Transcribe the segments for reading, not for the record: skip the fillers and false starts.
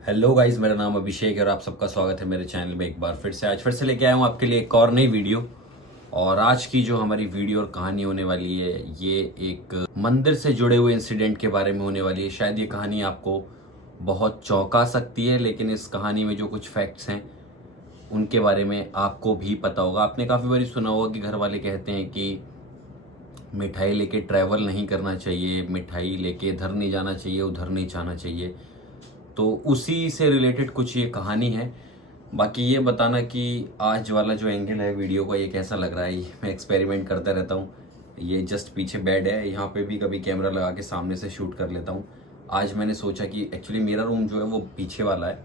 Hello guys, मेरा नाम अभिषेक है और आप सबका स्वागत है मेरे चैनल में एक बार फिर से। आज फिर से लेके आया हूँ आपके लिए एक और नई वीडियो। और आज की जो हमारी वीडियो और कहानी होने वाली है, ये एक मंदिर से जुड़े हुए इंसिडेंट के बारे में होने वाली है। शायद ये कहानी आपको बहुत चौंका सकती है, लेकिन इस कहानी में जो कुछ फैक्ट्स हैं उनके बारे में आपको भी पता होगा। आपने काफ़ी बार सुना होगा कि घर वाले कहते हैं कि मिठाई लेके ट्रैवल नहीं करना चाहिए, मिठाई लेके इधर नहीं जाना चाहिए, उधर नहीं जाना चाहिए। तो उसी से रिलेटेड कुछ ये कहानी है। बाकी ये बताना कि आज वाला जो एंगल है वीडियो का, ये कैसा लग रहा है। ये मैं एक्सपेरिमेंट करता रहता हूँ। ये जस्ट पीछे बेड है, यहाँ पे भी कभी कैमरा लगा के सामने से शूट कर लेता हूँ। आज मैंने सोचा कि एक्चुअली मेरा रूम जो है वो पीछे वाला है,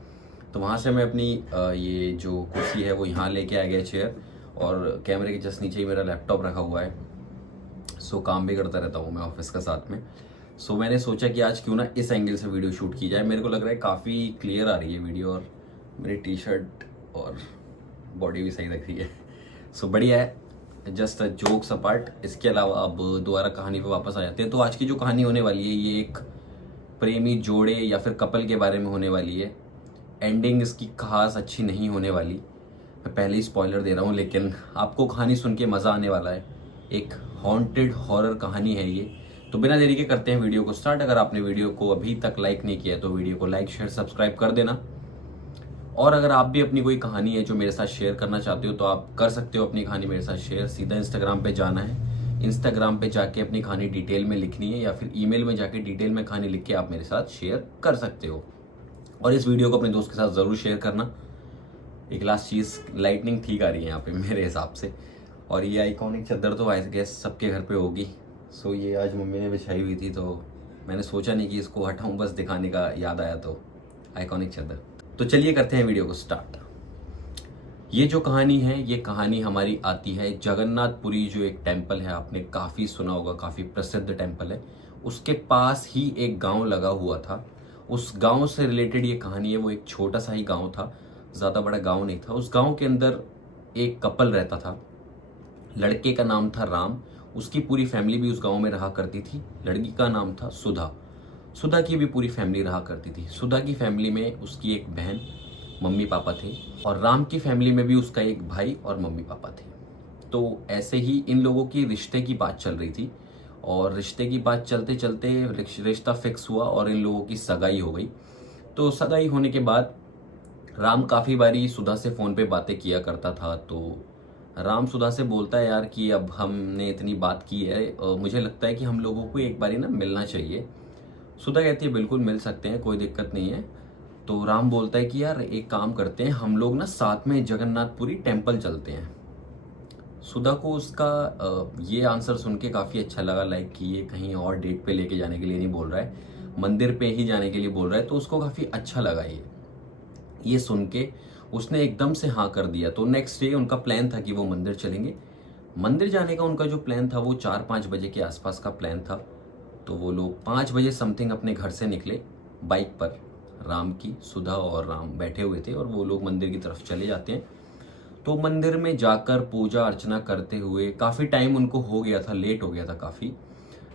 तो वहाँ से मैं अपनी ये जो कुर्सी है वो यहाँ लेके आ गया चेयर, और कैमरे के जस्ट नीचे ही मेरा लैपटॉप रखा हुआ है। सो काम भी करता रहता हूँ मैं ऑफिस का साथ में। सो मैंने सोचा कि आज क्यों ना इस एंगल से वीडियो शूट की जाए। मेरे को लग रहा है काफ़ी क्लियर आ रही है वीडियो, और मेरी टी शर्ट और बॉडी भी सही लग रही है। सो बढ़िया है। जस्ट जोक्स अपार्ट, इसके अलावा अब दोबारा कहानी पे वापस आ जाते हैं। तो आज की जो कहानी होने वाली है, ये एक प्रेमी जोड़े या फिर कपल के बारे में होने वाली है। एंडिंग इसकी खास अच्छी नहीं होने वाली, मैं पहले ही स्पॉइलर दे रहा हूँ, लेकिन आपको कहानी सुन के मज़ा आने वाला है। एक हॉन्टेड हॉरर कहानी है ये। तो बिना देरी के करते हैं वीडियो को स्टार्ट। अगर आपने वीडियो को अभी तक लाइक नहीं किया है तो वीडियो को लाइक शेयर सब्सक्राइब कर देना। और अगर आप भी अपनी कोई कहानी है जो मेरे साथ शेयर करना चाहते हो तो आप कर सकते हो अपनी कहानी मेरे साथ शेयर। सीधा इंस्टाग्राम पे जाना है, इंस्टाग्राम पे जाके अपनी कहानी डिटेल में लिखनी है, या फिर ईमेल में जाके डिटेल में कहानी लिख के आप मेरे साथ शेयर कर सकते हो। और इस वीडियो को अपने दोस्त के साथ ज़रूर शेयर करना। एक लास्ट चीज़, लाइटनिंग ठीक आ रही है यहाँ पे मेरे हिसाब से। और ये आइकॉनिक चादर तो आई गेस सबके घर पे होगी। सो ये आज मम्मी ने बिछाई हुई थी, तो मैंने सोचा नहीं कि इसको हटाऊं, बस दिखाने का याद आया। तो आइकॉनिक चादर। तो चलिए करते हैं वीडियो को स्टार्ट। ये जो कहानी है, ये कहानी हमारी आती है जगन्नाथपुरी, जो एक टेम्पल है, आपने काफ़ी सुना होगा, काफ़ी प्रसिद्ध टेम्पल है। उसके पास ही एक गांव लगा हुआ था। उस गांव से रिलेटेड ये कहानी है। वो एक छोटा सा ही गांव था, ज़्यादा बड़ा गांव नहीं था। उस गांव के अंदर एक कपल रहता था। लड़के का नाम था राम, उसकी पूरी फैमिली भी उस गांव में रहा करती थी। लड़की का नाम था सुधा, सुधा की भी पूरी फैमिली रहा करती थी। सुधा की फैमिली में उसकी एक बहन, मम्मी पापा थे, और राम की फैमिली में भी उसका एक भाई और मम्मी पापा थे। तो ऐसे ही इन लोगों की रिश्ते की बात चल रही थी, और रिश्ते की बात चलते चलते रिश्ता फिक्स हुआ और इन लोगों की सगाई हो गई। तो सगाई होने के बाद राम काफ़ी बारी सुधा से फ़ोन पे बातें किया करता था। तो राम सुधा से बोलता है, यार कि अब हमने इतनी बात की है, मुझे लगता है कि हम लोगों को एक बारी ना मिलना चाहिए। सुधा कहती है बिल्कुल मिल सकते हैं, कोई दिक्कत नहीं है। तो राम बोलता है कि यार एक काम करते हैं, हम लोग ना साथ में जगन्नाथपुरी टेम्पल चलते हैं। सुधा को उसका ये आंसर सुन के काफ़ी अच्छा लगा, लाइक कि ये कहीं और डेट पे लेके जाने के लिए नहीं बोल रहा है, मंदिर पे ही जाने के लिए बोल रहा है। तो उसको काफ़ी अच्छा लगा ये सुन के। उसने एकदम से हाँ कर दिया। तो नेक्स्ट डे उनका प्लान था कि वो मंदिर चलेंगे। मंदिर जाने का उनका जो प्लान था वो 4-5 बजे के आसपास का प्लान था। तो वो लोग 5 बजे समथिंग अपने घर से निकले बाइक पर। राम की, सुधा और राम बैठे हुए थे, और वो लोग मंदिर की तरफ चले जाते हैं। तो मंदिर में जाकर पूजा अर्चना करते हुए काफ़ी टाइम उनको हो गया था, लेट हो गया था काफ़ी।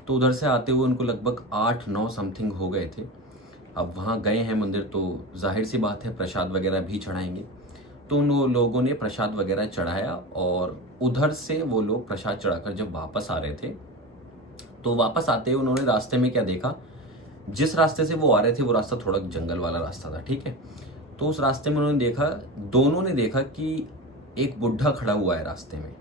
तो उधर से आते हुए उनको लगभग 8-9 समथिंग हो गए थे। अब वहाँ गए हैं मंदिर, तो जाहिर सी बात है प्रसाद वगैरह भी चढ़ाएंगे। तो उन लोगों ने प्रसाद वगैरह चढ़ाया, और उधर से वो लोग प्रसाद चढ़ाकर जब वापस आ रहे थे, तो वापस आते हुए उन्होंने रास्ते में क्या देखा, जिस रास्ते से वो आ रहे थे वो रास्ता थोड़ा जंगल वाला रास्ता था, ठीक है। तो उस रास्ते में उन्होंने देखा, दोनों ने देखा कि एक बुढ़ा खड़ा हुआ है रास्ते में।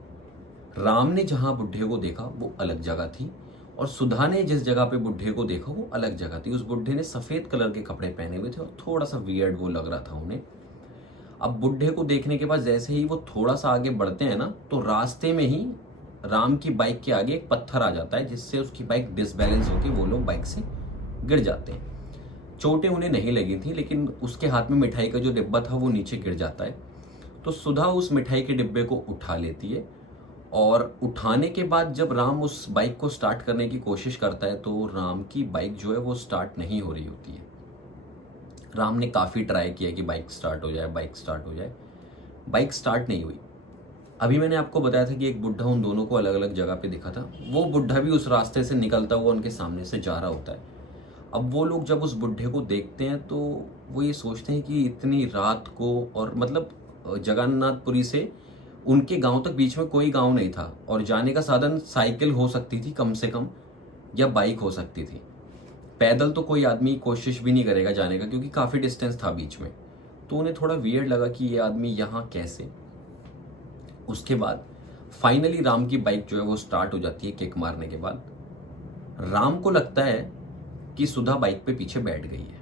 राम ने जहां बुढ़े को देखा वो अलग जगह थी, और सुधा ने जिस जगह पे बुढ़े को देखा वो अलग जगह थी। उस बुढ़े ने सफेद कलर के कपड़े पहने हुए थे और थोड़ा सा वियर्ड वो लग रहा था उन्हें। अब बुढ़े को देखने के बाद जैसे ही वो थोड़ा सा आगे बढ़ते हैं ना, तो रास्ते में ही राम की बाइक के आगे एक पत्थर आ जाता है, जिससे उसकी बाइक डिसबैलेंस होकर वो लोग बाइक से गिर जाते हैं। चोटें उन्हें नहीं लगी थी, लेकिन उसके हाथ में मिठाई का जो डिब्बा था वो नीचे गिर जाता है। तो सुधा उस मिठाई के डिब्बे को उठा लेती है, और उठाने के बाद जब राम उस बाइक को स्टार्ट करने की कोशिश करता है, तो राम की बाइक जो है वो स्टार्ट नहीं हो रही होती है। राम ने काफ़ी ट्राई किया कि बाइक स्टार्ट हो जाए, बाइक स्टार्ट हो जाए, बाइक स्टार्ट नहीं हुई। अभी मैंने आपको बताया था कि एक बुढ़ा उन दोनों को अलग अलग जगह पे दिखा था। वो बुढ़ा भी उस रास्ते से निकलता हुआ उनके सामने से जा रहा होता है। अब वो लोग जब उस बुढ़े को देखते हैं, तो वो ये सोचते हैं कि इतनी रात को, और मतलब जगन्नाथपुरी से उनके गांव तक बीच में कोई गांव नहीं था, और जाने का साधन साइकिल हो सकती थी कम से कम, या बाइक हो सकती थी। पैदल तो कोई आदमी कोशिश भी नहीं करेगा जाने का, क्योंकि काफ़ी डिस्टेंस था बीच में। तो उन्हें थोड़ा वियर्ड लगा कि ये आदमी यहाँ कैसे। उसके बाद फाइनली राम की बाइक जो है वो स्टार्ट हो जाती है किक मारने के बाद। राम को लगता है कि सुधा बाइक पे पीछे बैठ गई है,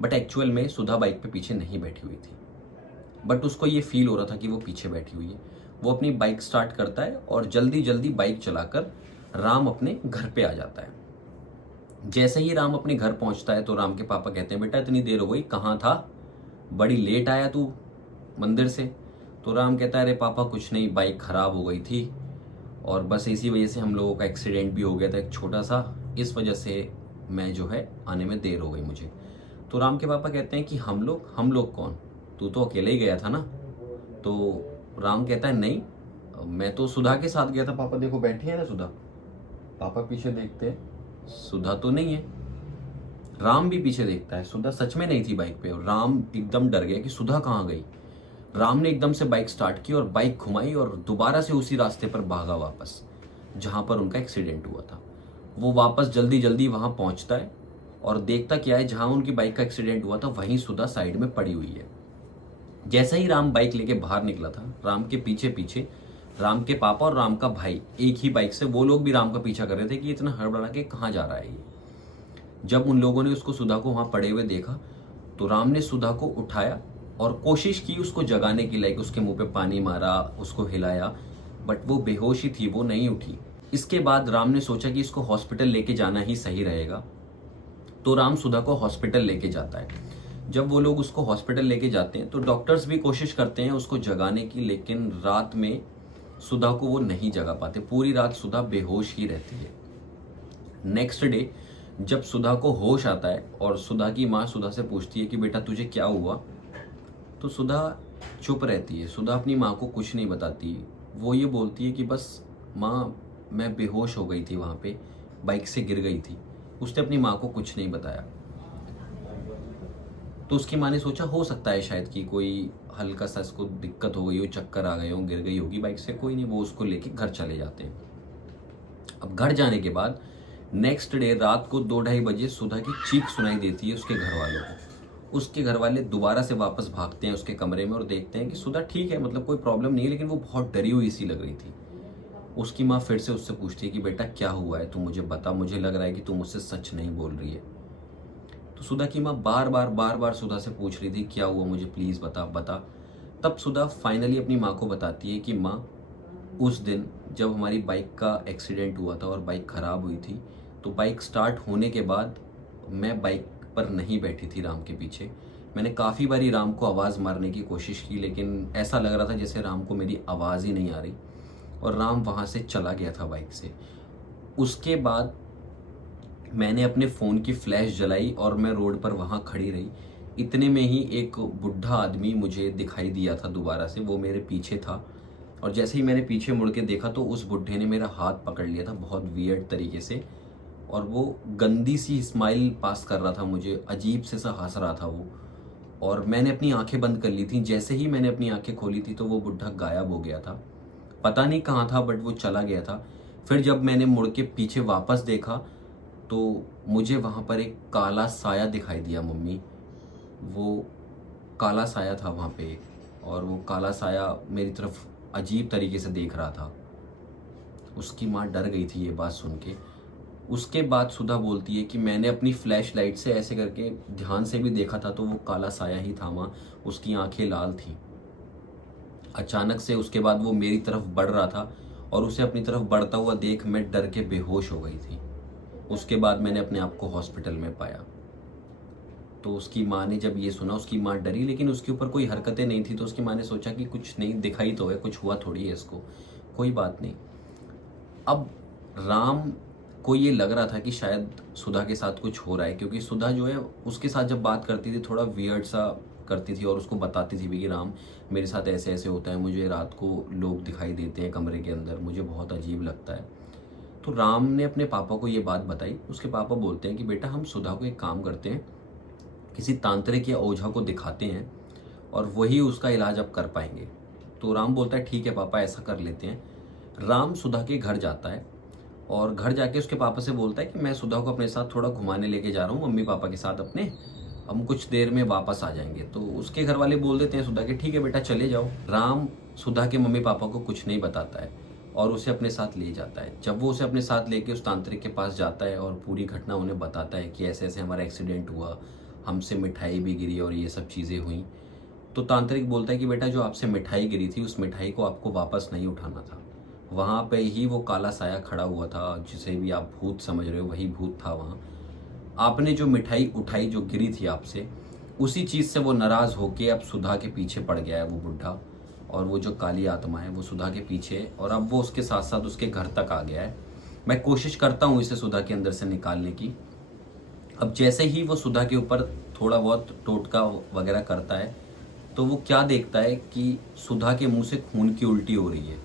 बट एक्चुअल में सुधा बाइक पे पीछे नहीं बैठी हुई थी, बट उसको ये फील हो रहा था कि वो पीछे बैठी हुई है। वो अपनी बाइक स्टार्ट करता है और जल्दी जल्दी बाइक चलाकर राम अपने घर पे आ जाता है। जैसे ही राम अपने घर पहुंचता है तो राम के पापा कहते हैं, बेटा इतनी देर हो गई, कहाँ था, बड़ी लेट आया तू मंदिर से। तो राम कहता है, अरे पापा कुछ नहीं, बाइक खराब हो गई थी और बस इसी वजह से हम लोगों का एक्सीडेंट भी हो गया था एक छोटा सा, इस वजह से मैं जो है आने में देर हो गई मुझे। तो राम के पापा कहते हैं कि हम लोग कौन, तू तो अकेले ही गया था ना। तो राम कहता है, नहीं मैं तो सुधा के साथ गया था पापा, देखो बैठी है ना सुधा। पापा पीछे देखते हैं, सुधा तो नहीं है। राम भी पीछे देखता है, सुधा सच में नहीं थी बाइक पे। और राम एकदम डर गया कि सुधा कहाँ गई। राम ने एकदम से बाइक स्टार्ट की और बाइक घुमाई और दोबारा से उसी रास्ते पर भागा वापस जहां पर उनका एक्सीडेंट हुआ था। वो वापस जल्दी जल्दी वहां पहुंचता है और देखता क्या है, जहां उनकी बाइक का एक्सीडेंट हुआ था वहीं सुधा साइड में पड़ी हुई है। जैसे ही राम बाइक लेके बाहर निकला था, राम के पीछे पीछे राम के पापा और राम का भाई एक ही बाइक से, वो लोग भी राम का पीछा कर रहे थे कि इतना हड़बड़ा के कहाँ जा रहा है ये। जब उन लोगों ने उसको सुधा को वहां पड़े हुए देखा तो राम ने सुधा को उठाया और कोशिश की उसको जगाने की, लाइक उसके मुंह पे पानी मारा, उसको हिलाया, बट वो बेहोश ही थी, वो नहीं उठी। इसके बाद राम ने सोचा कि इसको हॉस्पिटल लेके जाना ही सही रहेगा। तो राम सुधा को हॉस्पिटल लेके जाता है। जब वो लोग उसको हॉस्पिटल लेके जाते हैं तो डॉक्टर्स भी कोशिश करते हैं उसको जगाने की, लेकिन रात में सुधा को वो नहीं जगा पाते। पूरी रात सुधा बेहोश ही रहती है। नेक्स्ट डे जब सुधा को होश आता है और सुधा की माँ सुधा से पूछती है कि बेटा तुझे क्या हुआ, तो सुधा चुप रहती है। सुधा अपनी माँ को कुछ नहीं बताती। वो ये बोलती है कि बस माँ मैं बेहोश हो गई थी, वहाँ पे बाइक से गिर गई थी। उसने अपनी माँ को कुछ नहीं बताया। तो उसकी माँ ने सोचा हो सकता है शायद कि कोई हल्का सा इसको दिक्कत हो गई हो, चक्कर आ गए हो, गिर गई होगी बाइक से, कोई नहीं। वो उसको लेके घर चले जाते हैं। अब घर जाने के बाद नेक्स्ट डे रात को 2-2:30 बजे सुधा की चीख सुनाई देती है उसके घर वालों को। उसके घर वाले दोबारा से वापस भागते हैं उसके कमरे में और देखते हैं कि सुधा ठीक है, मतलब कोई प्रॉब्लम नहीं है, लेकिन वो बहुत डरी हुई सी लग रही थी। उसकी माँ फिर से उससे पूछती है कि बेटा क्या हुआ है, तू मुझे बता, मुझे लग रहा है कि तू मुझसे सच नहीं बोल रही है। तो सुधा की माँ बार बार सुधा से पूछ रही थी क्या हुआ, मुझे प्लीज बता बता। तब सुधा फाइनली अपनी माँ को बताती है कि माँ उस दिन जब हमारी बाइक का एक्सीडेंट हुआ था और बाइक खराब हुई थी, तो बाइक स्टार्ट होने के बाद मैं बाइक पर नहीं बैठी थी राम के पीछे। मैंने काफ़ी बारी राम को आवाज़ मारने की कोशिश की, लेकिन ऐसा लग रहा था जैसे राम को मेरी आवाज़ ही नहीं आ रही, और राम वहाँ से चला गया था बाइक से। उसके बाद मैंने अपने फ़ोन की फ्लैश जलाई और मैं रोड पर वहाँ खड़ी रही। इतने में ही एक बुढ़ा आदमी मुझे दिखाई दिया था दोबारा से, वो मेरे पीछे था। और जैसे ही मैंने पीछे मुड़ के देखा तो उस बुढ़े ने मेरा हाथ पकड़ लिया था बहुत वियर्ड तरीके से, और वो गंदी सी स्माइल पास कर रहा था मुझे, अजीब से सा हंस रहा था वो। और मैंने अपनी आंखें बंद कर ली थी। जैसे ही मैंने अपनी आंखें खोली थी तो वो बुढ़ा गायब हो गया था। पता नहीं कहाँ था, बट वो चला गया था। फिर जब मैंने मुड़ के पीछे वापस देखा तो मुझे वहाँ पर एक काला साया दिखाई दिया मम्मी। वो काला साया था वहाँ पे, और वो काला साया मेरी तरफ अजीब तरीके से देख रहा था। उसकी माँ डर गई थी ये बात सुन के। उसके बाद सुधा बोलती है कि मैंने अपनी फ्लैश लाइट से ऐसे करके ध्यान से भी देखा था तो वो काला साया ही था माँ, उसकी आंखें लाल थी। अचानक से उसके बाद वो मेरी तरफ बढ़ रहा था और उसे अपनी तरफ बढ़ता हुआ देख मैं डर के बेहोश हो गई थी। उसके बाद मैंने अपने आप को हॉस्पिटल में पाया। तो उसकी माँ ने जब ये सुना, उसकी माँ डरी, लेकिन उसके ऊपर कोई हरकतें नहीं थी। तो उसकी माँ ने सोचा कि कुछ नहीं, दिखाई तो है, कुछ हुआ थोड़ी है इसको, कोई बात नहीं। अब राम को ये लग रहा था कि शायद सुधा के साथ कुछ हो रहा है, क्योंकि सुधा जो है उसके साथ जब बात करती थी थोड़ा वियर्ड सा करती थी और उसको बताती थी भी कि राम मेरे साथ ऐसे ऐसे होता है, मुझे रात को लोग दिखाई देते हैं कमरे के अंदर, मुझे बहुत अजीब लगता है। तो राम ने अपने पापा को ये बात बताई। उसके पापा बोलते हैं कि बेटा हम सुधा को एक काम करते हैं, किसी तांत्रिक या ओझा को दिखाते हैं और वही उसका इलाज अब कर पाएंगे। तो राम बोलता है ठीक है पापा, ऐसा कर लेते हैं। राम सुधा के घर जाता है और घर जाके उसके पापा से बोलता है कि मैं सुधा को अपने साथ थोड़ा घुमाने लेके जा रहा हूँ, मम्मी पापा के साथ अपने, हम कुछ देर में वापस आ जाएंगे। तो उसके घर वाले बोल देते हैं सुधा के ठीक है बेटा चले जाओ। राम सुधा के मम्मी पापा को कुछ नहीं बताता है और उसे अपने साथ ले जाता है। जब वो उसे अपने साथ लेके उस तांत्रिक के पास जाता है और पूरी घटना उन्हें बताता है कि ऐसे ऐसे हमारा एक्सीडेंट हुआ, हमसे मिठाई भी गिरी और ये सब चीज़ें हुई, तो तांत्रिक बोलता है कि बेटा जो आपसे मिठाई गिरी थी उस मिठाई को आपको वापस नहीं उठाना था। वहाँ पे ही वो काला साया खड़ा हुआ था, जिसे भी आप भूत समझ रहे हो वही भूत था वहाँ। आपने जो मिठाई उठाई जो गिरी थी आपसे, उसी चीज़ से वो नाराज़ होके अब सुधा के पीछे पड़ गया है वो बुढ़ा, और वो जो काली आत्मा है वो सुधा के पीछे, और अब वो उसके साथ साथ उसके घर तक आ गया है। मैं कोशिश करता हूँ इसे सुधा के अंदर से निकालने की। अब जैसे ही वो सुधा के ऊपर थोड़ा बहुत टोटका वगैरह करता है तो वो क्या देखता है कि सुधा के मुंह से खून की उल्टी हो रही है।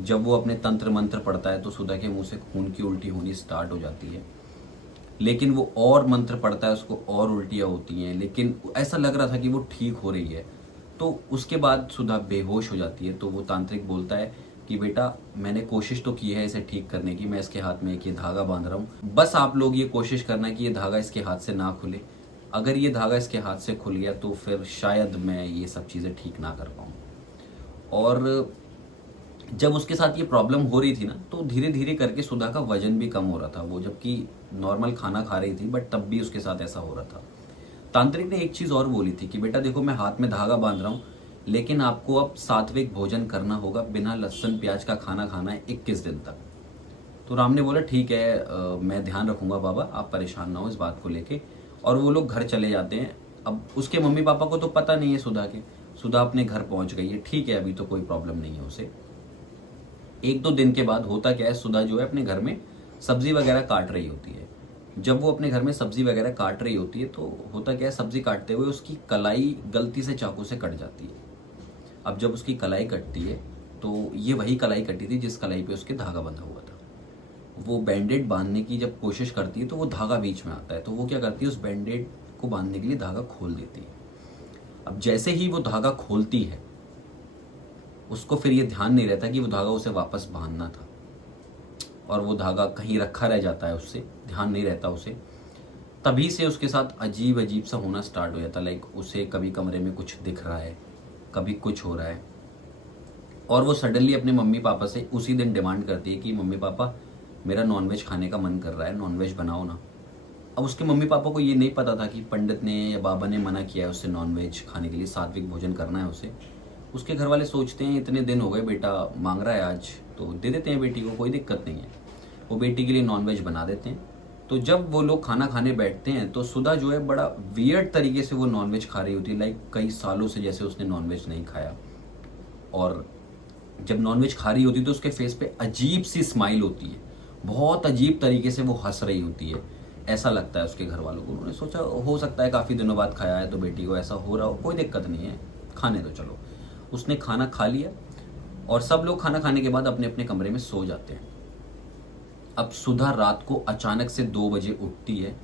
जब वो अपने तंत्र मंत्र पढ़ता है तो सुधा के मुंह से खून की उल्टी होनी स्टार्ट हो जाती है। लेकिन वो और मंत्र पढ़ता है, उसको और उल्टियाँ होती हैं, लेकिन ऐसा लग रहा था कि वो ठीक हो रही है। तो उसके बाद सुधा बेहोश हो जाती है। तो वो तांत्रिक बोलता है कि बेटा मैंने कोशिश तो की है इसे ठीक करने की, मैं इसके हाथ में एक ये धागा बांध रहा हूँ, बस आप लोग ये कोशिश करना कि ये धागा इसके हाथ से ना खुले। अगर ये धागा इसके हाथ से खुल गया तो फिर शायद मैं ये सब चीज़ें ठीक ना कर पाऊँ। और जब उसके साथ ये प्रॉब्लम हो रही थी ना, तो धीरे धीरे करके सुधा का वजन भी कम हो रहा था। वो जबकि नॉर्मल खाना खा रही थी बट तब भी उसके साथ ऐसा हो रहा था। तांत्रिक ने एक चीज़ और बोली थी कि बेटा देखो मैं हाथ में धागा बांध रहा हूँ, लेकिन आपको अब सात्विक भोजन करना होगा, बिना लहसुन प्याज का खाना खाना है 21 दिन तक। तो राम ने बोला ठीक है, मैं ध्यान रखूंगा बाबा, आप परेशान ना हो इस बात को लेके। और वो लोग घर चले जाते हैं। अब उसके मम्मी पापा को तो पता नहीं है सुधा के, सुधा अपने घर पहुंच गई है, ठीक है अभी तो कोई प्रॉब्लम नहीं है उसे। एक दो दिन के बाद होता क्या है, सुधा जो है अपने घर में सब्जी वगैरह काट रही होती है। जब वो अपने घर में सब्जी वगैरह काट रही होती है तो होता क्या है, सब्जी काटते हुए उसकी कलाई गलती से चाकू से कट जाती है। अब जब उसकी कलाई कटती है तो ये वही कलाई कटी थी जिस कलाई पे उसके धागा बंधा हुआ था। वो बैंडेड बांधने की जब कोशिश करती है तो वो धागा बीच में आता है। तो वो क्या करती है, उस बैंडेड को बांधने के लिए धागा खोल देती है। अब जैसे ही वो धागा खोलती है, उसको फिर ये ध्यान नहीं रहता कि वो धागा उसे वापस बांधना था, और वो धागा कहीं रखा रह जाता है, उससे ध्यान नहीं रहता उसे। तभी से उसके साथ अजीब अजीब सा होना स्टार्ट हो जाता है। लाइक उसे कभी कमरे में कुछ दिख रहा है, कभी कुछ हो रहा है, और वो सडनली अपने मम्मी पापा से उसी दिन डिमांड करती है कि मम्मी पापा मेरा नॉनवेज खाने का मन कर रहा है, नॉनवेज बनाओ ना। अब उसके मम्मी पापा को ये नहीं पता था कि पंडित ने या बाबा ने मना किया है उससे नॉनवेज खाने के लिए, सात्विक भोजन करना है उसे। उसके घर वाले सोचते हैं इतने दिन हो गए बेटा मांग रहा है आज, तो दे देते हैं बेटी को, कोई दिक्कत नहीं है। वो बेटी के लिए नॉनवेज बना देते हैं। तो जब वो लोग खाना खाने बैठते हैं तो सुधा जो है बड़ा वियर्ड तरीके से वो नॉनवेज खा रही होती है। लाइक कई सालों से जैसे उसने नॉनवेज नहीं खाया। और जब नॉनवेज खा रही होती है तो उसके फेस पे अजीब सी स्माइल होती है, बहुत अजीब तरीके से वो हंस रही होती है। ऐसा लगता है उसके घर वालों को। उन्होंने सोचा हो सकता है काफ़ी दिनों बाद खाया है तो बेटी को ऐसा हो रहा हो, कोई दिक्कत नहीं है, खाने दो चलो। उसने खाना खा लिया और सब लोग खाना खाने के बाद अपने अपने कमरे में सो जाते हैं। अब सुधा रात को अचानक से 2 बजे उठती है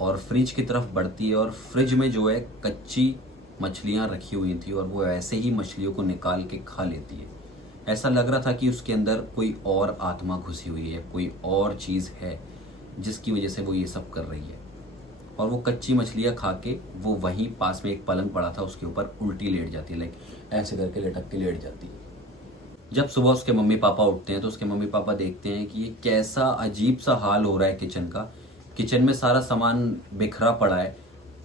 और फ्रिज की तरफ बढ़ती है, और फ्रिज में जो है कच्ची मछलियाँ रखी हुई थी और वो ऐसे ही मछलियों को निकाल के खा लेती है। ऐसा लग रहा था कि उसके अंदर कोई और आत्मा घुसी हुई है, कोई और चीज़ है जिसकी वजह से वो ये सब कर रही है। और वो कच्ची मछलियाँ खा के वो वहीं पास में एक पलंग पड़ा था उसके ऊपर उल्टी लेट जाती है, लाइक ऐसे करके लटक के लेट जाती है। जब सुबह उसके मम्मी पापा उठते हैं तो उसके मम्मी पापा देखते हैं कि ये कैसा अजीब सा हाल हो रहा है किचन का। किचन में सारा सामान बिखरा पड़ा है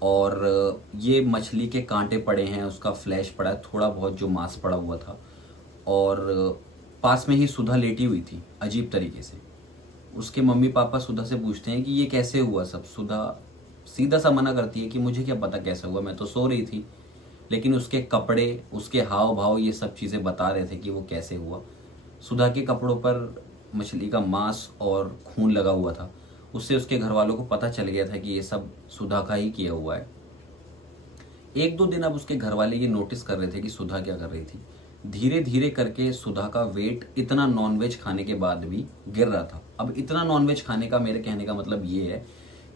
और ये मछली के कांटे पड़े हैं, उसका फ्लैश पड़ा है, थोड़ा बहुत जो मांस पड़ा हुआ था। और पास में ही सुधा लेटी हुई थी अजीब तरीके से। उसके मम्मी पापा सुधा से पूछते हैं कि ये कैसे हुआ सब। सुधा सीधा सा मना करती है कि मुझे क्या पता कैसे हुआ, मैं तो सो रही थी। लेकिन उसके कपड़े, उसके हाव भाव ये सब चीज़ें बता रहे थे कि वो कैसे हुआ। सुधा के कपड़ों पर मछली का मांस और खून लगा हुआ था। उससे उसके घर वालों को पता चल गया था कि ये सब सुधा का ही किया हुआ है। एक दो दिन अब उसके घर वाले ये नोटिस कर रहे थे कि सुधा क्या कर रही थी। धीरे धीरे करके सुधा का वेट इतना नॉनवेज खाने के बाद भी गिर रहा था। अब इतना नॉनवेज खाने का मेरे कहने का मतलब ये है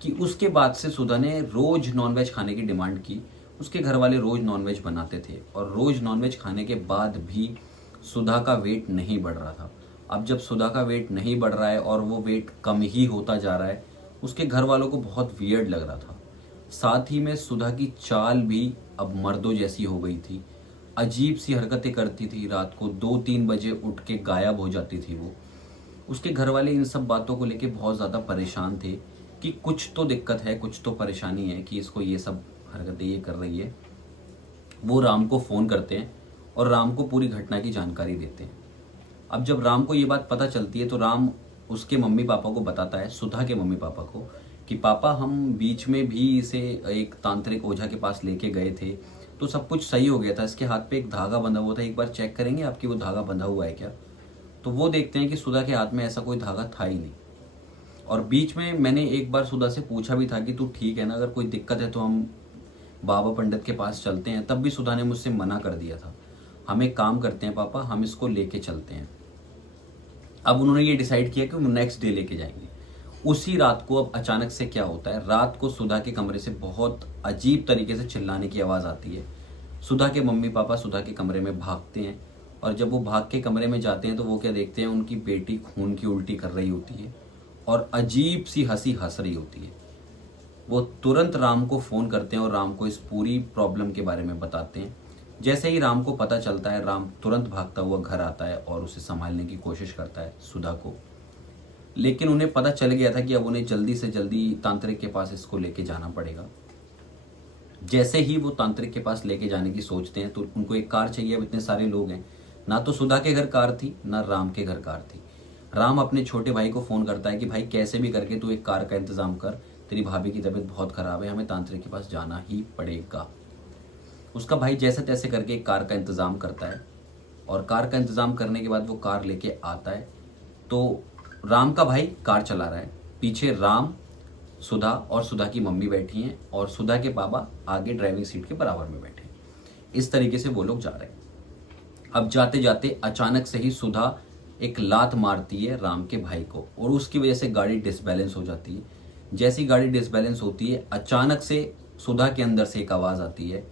कि उसके बाद से सुधा ने रोज नॉनवेज खाने की डिमांड की। उसके घर वाले रोज नॉनवेज बनाते थे और रोज नॉनवेज खाने के बाद भी सुधा का वेट नहीं बढ़ रहा था। अब जब सुधा का वेट नहीं बढ़ रहा है और वो वेट कम ही होता जा रहा है, उसके घर वालों को बहुत वियर्ड लग रहा था। साथ ही में सुधा की चाल भी अब मर्दों जैसी हो गई थी। अजीब सी हरकतें करती थी, रात को 2-3 बजे उठ के गायब हो जाती थी वो। उसके घर वाले इन सब बातों को लेके बहुत ज़्यादा परेशान थे कि कुछ तो दिक्कत है, कुछ तो परेशानी है कि इसको ये सब हरकतें ये कर रही है। वो राम को फ़ोन करते हैं और राम को पूरी घटना की जानकारी देते हैं। अब जब राम को ये बात पता चलती है तो राम उसके मम्मी पापा को बताता है, सुधा के मम्मी पापा को, कि पापा हम बीच में भी इसे एक तांत्रिक ओझा के पास लेके गए थे तो सब कुछ सही हो गया था। इसके हाथ पे एक धागा बंधा हुआ था, एक बार चेक करेंगे आपकी वो धागा बंधा हुआ है क्या? तो वो देखते हैं कि सुधा के हाथ में ऐसा कोई धागा था ही नहीं। और बीच में मैंने एक बार सुधा से पूछा भी था कि तू ठीक है ना, अगर कोई दिक्कत है तो हम बाबा पंडित के पास चलते हैं। तब भी सुधा ने मुझसे मना कर दिया था। हम एक काम करते हैं पापा, हम इसको लेके चलते हैं। अब उन्होंने ये डिसाइड किया कि वो नेक्स्ट डे लेके जाएंगे। उसी रात को अब अचानक से क्या होता है, रात को सुधा के कमरे से बहुत अजीब तरीके से चिल्लाने की आवाज़ आती है। सुधा के मम्मी पापा सुधा के कमरे में भागते हैं और जब वो भाग के कमरे में जाते हैं तो वो क्या देखते हैं, उनकी बेटी खून की उल्टी कर रही होती है और अजीब सी हंसी हंस रही होती है। वो तुरंत राम को फ़ोन करते हैं और राम को इस पूरी प्रॉब्लम के बारे में बताते हैं। जैसे ही राम को पता चलता है, राम तुरंत भागता हुआ घर आता है और उसे संभालने की कोशिश करता है, सुधा को। लेकिन उन्हें पता चल गया था कि अब उन्हें जल्दी से जल्दी तांत्रिक के पास इसको लेके जाना पड़ेगा। जैसे ही वो तांत्रिक के पास लेके जाने की सोचते हैं तो उनको एक कार चाहिए। अब इतने सारे लोग हैं, ना तो सुधा के घर कार थी ना राम के घर कार थी। राम अपने छोटे भाई को फ़ोन करता है कि भाई कैसे भी करके तू एक कार का इंतज़ाम कर, तेरी भाभी की तबीयत बहुत ख़राब है, हमें तांत्रिक के पास जाना ही पड़ेगा। उसका भाई जैसे तैसे करके एक कार का इंतज़ाम करता है और कार का इंतज़ाम करने के बाद वो कार लेके आता है तो राम का भाई कार चला रहा है, पीछे राम, सुधा और सुधा की मम्मी बैठी हैं और सुधा के पापा आगे ड्राइविंग सीट के बराबर में बैठे हैं। इस तरीके से वो लोग जा रहे हैं। अब जाते जाते अचानक से ही सुधा एक लात मारती है राम के भाई को और उसकी वजह से गाड़ी डिसबैलेंस हो जाती है। जैसी गाड़ी डिसबैलेंस होती है, अचानक से सुधा के अंदर से एक आवाज़ आती है,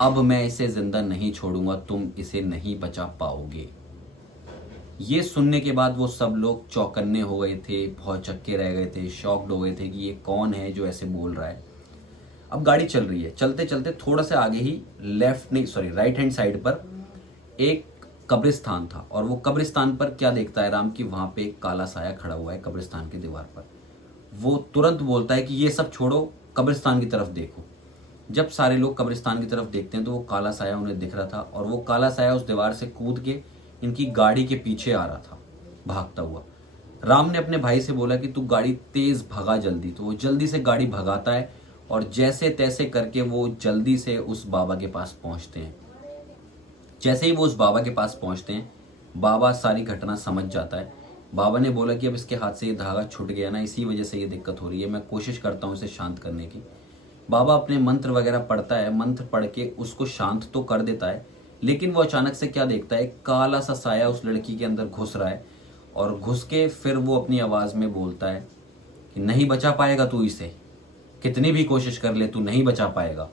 अब मैं इसे जिंदा नहीं छोड़ूंगा, तुम इसे नहीं बचा पाओगे। ये सुनने के बाद वो सब लोग चौकन्ने हो गए थे, बहुत चक्के रह गए थे, शॉक्ड हो गए थे कि ये कौन है जो ऐसे बोल रहा है। अब गाड़ी चल रही है, चलते चलते थोड़ा सा आगे ही राइट हैंड साइड पर एक कब्रिस्तान था और वो कब्रिस्तान पर क्या देखता है राम की वहां पे एक काला साया खड़ा हुआ है कब्रिस्तान की दीवार पर। वो तुरंत बोलता है कि ये सब छोड़ो, कब्रिस्तान की तरफ देखो। जब सारे लोग कब्रिस्तान की तरफ देखते हैं तो वो काला साया उन्हें दिख रहा था और वो काला साया उस दीवार से कूद के इनकी गाड़ी के पीछे आ रहा था भागता हुआ। राम ने अपने भाई से बोला कि तू गाड़ी तेज भगा जल्दी, तो वो जल्दी से गाड़ी भगाता है और जैसे तैसे करके वो जल्दी से उस बाबा के पास पहुंचते हैं। जैसे ही वो उस बाबा के पास पहुंचते हैं, बाबा सारी घटना समझ जाता है। बाबा ने बोला कि अब इसके हाथ से ये धागा छूट गया ना, इसी वजह से ये दिक्कत हो रही है, मैं कोशिश करता हूँ इसे शांत करने की। बाबा अपने मंत्र वगैरह पढ़ता है, मंत्र पढ़ के उसको शांत तो कर देता है, लेकिन वो अचानक से क्या देखता है, काला सा साया उस लड़की के अंदर घुस रहा है और घुस के फिर वो अपनी आवाज़ में बोलता है कि नहीं बचा पाएगा तू इसे, कितनी भी कोशिश कर ले तू नहीं बचा पाएगा।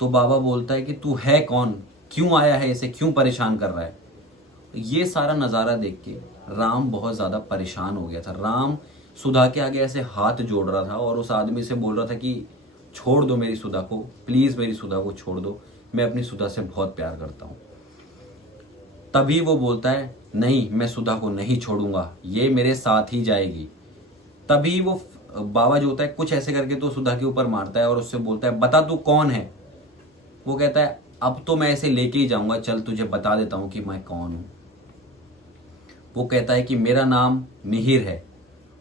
तो बाबा बोलता है कि तू है कौन, क्यों आया है, इसे क्यों परेशान कर रहा है। ये सारा नज़ारा देख के राम बहुत ज़्यादा परेशान हो गया था। राम सुधा के आगे ऐसे हाथ जोड़ रहा था और उस आदमी से बोल रहा था कि छोड़ दो मेरी सुधा को, प्लीज़ मेरी सुधा को छोड़ दो, मैं अपनी सुधा से बहुत प्यार करता हूँ। तभी वो बोलता है नहीं, मैं सुधा को नहीं छोड़ूंगा, ये मेरे साथ ही जाएगी। तभी वो बाबा जो होता है कुछ ऐसे करके तो सुधा के ऊपर मारता है और उससे बोलता है बता तू कौन है। वो कहता है अब तो मैं इसे लेके ही जाऊंगा, चल तुझे बता देता हूं कि मैं कौन हूं। वो कहता है कि मेरा नाम मिहिर है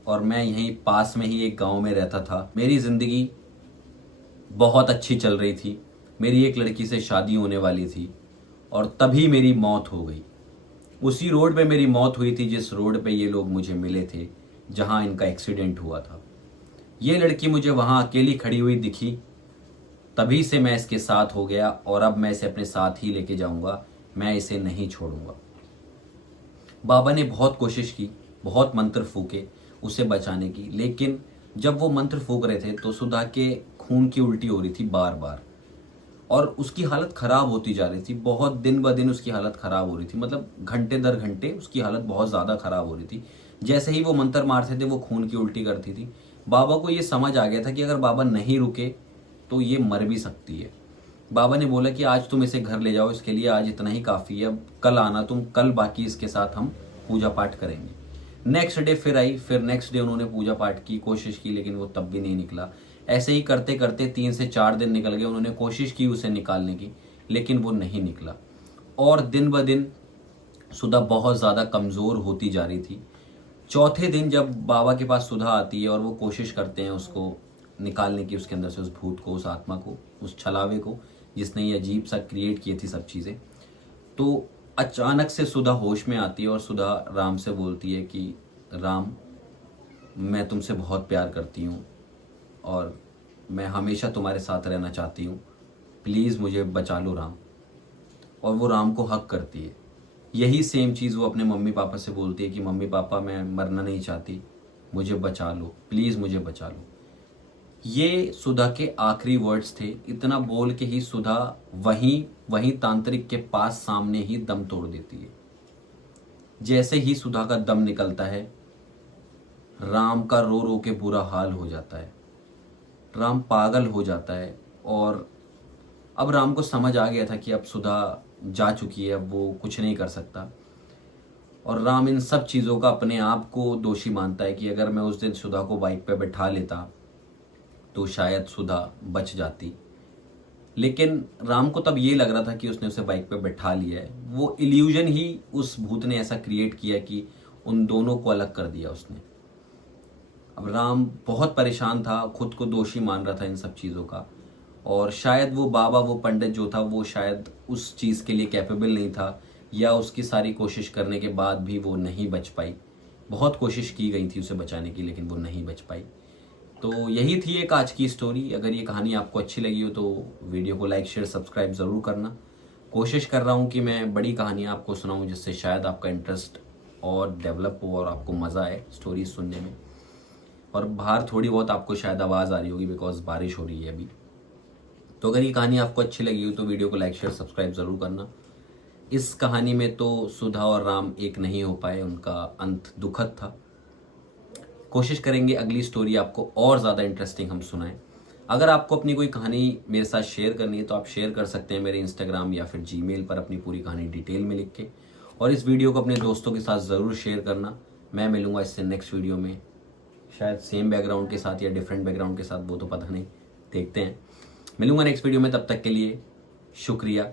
और मैं यहीं पास में ही एक गांव में रहता था। मेरी जिंदगी बहुत अच्छी चल रही थी, मेरी एक लड़की से शादी होने वाली थी और तभी मेरी मौत हो गई। उसी रोड पे मेरी मौत हुई थी जिस रोड पे ये लोग मुझे मिले थे, जहां इनका एक्सीडेंट हुआ था। ये लड़की मुझे वहां अकेली खड़ी हुई दिखी, तभी से मैं इसके साथ हो गया और अब मैं इसे अपने साथ ही लेके जाऊंगा, मैं इसे नहीं छोड़ूंगा। बाबा ने बहुत कोशिश की, बहुत मंत्र फूके उसे बचाने की, लेकिन जब वो मंत्र फूंक रहे थे तो सुधा के खून की उल्टी हो रही थी बार बार, और उसकी हालत खराब होती जा रही थी। बहुत दिन ब दिन उसकी हालत खराब हो रही थी, मतलब घंटे दर घंटे उसकी हालत बहुत ज़्यादा खराब हो रही थी। जैसे ही वो मंत्र मारते थे वो खून की उल्टी करती थी। बाबा को ये समझ आ गया था कि अगर बाबा नहीं रुके तो ये मर भी सकती है। बाबा ने बोला कि आज तुम इसे घर ले जाओ, इसके लिए आज इतना ही काफ़ी है, अब कल आना तुम, कल बाकी इसके साथ हम पूजा पाठ करेंगे। नेक्स्ट डे फिर आई, फिर नेक्स्ट डे उन्होंने पूजा पाठ की, कोशिश की, लेकिन वो तब भी नहीं निकला। ऐसे ही करते करते 3 से 4 दिन निकल गए। उन्होंने कोशिश की उसे निकालने की, लेकिन वो नहीं निकला। और दिन ब दिन सुधा बहुत ज़्यादा कमज़ोर होती जा रही थी। चौथे दिन जब बाबा के पास सुधा आती है और वो कोशिश करते हैं उसको निकालने की, उसके अंदर से उस भूत को, उस आत्मा को, उस छलावे को, जिसने ये अजीब सा क्रिएट की थी सब चीज़ें, तो अचानक से सुधा होश में आती है और सुधा राम से बोलती है कि राम, मैं तुमसे बहुत प्यार करती हूँ और मैं हमेशा तुम्हारे साथ रहना चाहती हूँ, प्लीज़ मुझे बचा लो राम। और वो राम को हक करती है। यही सेम चीज़ वो अपने मम्मी पापा से बोलती है कि मम्मी पापा, मैं मरना नहीं चाहती, मुझे बचा लो, प्लीज़ मुझे बचा लो। ये सुधा के आखिरी वर्ड्स थे। इतना बोल के ही सुधा वहीं तांत्रिक के पास सामने ही दम तोड़ देती है। जैसे ही सुधा का दम निकलता है, राम का रो रो के बुरा हाल हो जाता है। राम पागल हो जाता है और अब राम को समझ आ गया था कि अब सुधा जा चुकी है, अब वो कुछ नहीं कर सकता। और राम इन सब चीज़ों का अपने आप को दोषी मानता है कि अगर मैं उस दिन सुधा को बाइक पे बैठा लेता तो शायद सुधा बच जाती। लेकिन राम को तब ये लग रहा था कि उसने उसे बाइक पे बैठा लिया है। वो इल्यूजन ही उस भूत ने ऐसा क्रिएट किया कि उन दोनों को अलग कर दिया उसने। अब राम बहुत परेशान था, खुद को दोषी मान रहा था इन सब चीज़ों का। और शायद वो बाबा, वो पंडित जो था, वो शायद उस चीज़ के लिए कैपेबल नहीं था, या उसकी सारी कोशिश करने के बाद भी वो नहीं बच पाई। बहुत कोशिश की गई थी उसे बचाने की, लेकिन वो नहीं बच पाई। तो यही थी एक आज की स्टोरी। अगर ये कहानी आपको अच्छी लगी हो तो वीडियो को लाइक, शेयर, सब्सक्राइब ज़रूर करना। कोशिश कर रहा हूँ कि मैं बड़ी कहानियाँ आपको सुनाऊँ, जिससे शायद आपका इंटरेस्ट और डेवलप हो और आपको मज़ा आए स्टोरी सुनने में। और बाहर थोड़ी बहुत आपको शायद आवाज़ आ रही होगी, बिकॉज बारिश हो रही है अभी। तो अगर ये कहानी आपको अच्छी लगी हो तो वीडियो को लाइक, शेयर, सब्सक्राइब ज़रूर करना। इस कहानी में तो सुधा और राम एक नहीं हो पाए, उनका अंत दुखद था। कोशिश करेंगे अगली स्टोरी आपको और ज़्यादा इंटरेस्टिंग हम सुनाएं। अगर आपको अपनी कोई कहानी मेरे साथ शेयर करनी है तो आप शेयर कर सकते हैं मेरे इंस्टाग्राम या फिर जीमेल पर अपनी पूरी कहानी डिटेल में लिख के। और इस वीडियो को अपने दोस्तों के साथ ज़रूर शेयर करना। मैं मिलूँगा इससे नेक्स्ट वीडियो में, शायद सेम बैकग्राउंड के साथ या डिफरेंट बैकग्राउंड के साथ, वो तो पता नहीं, देखते हैं। मिलूंगा नेक्स्ट वीडियो में, तब तक के लिए शुक्रिया,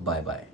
बाय बाय।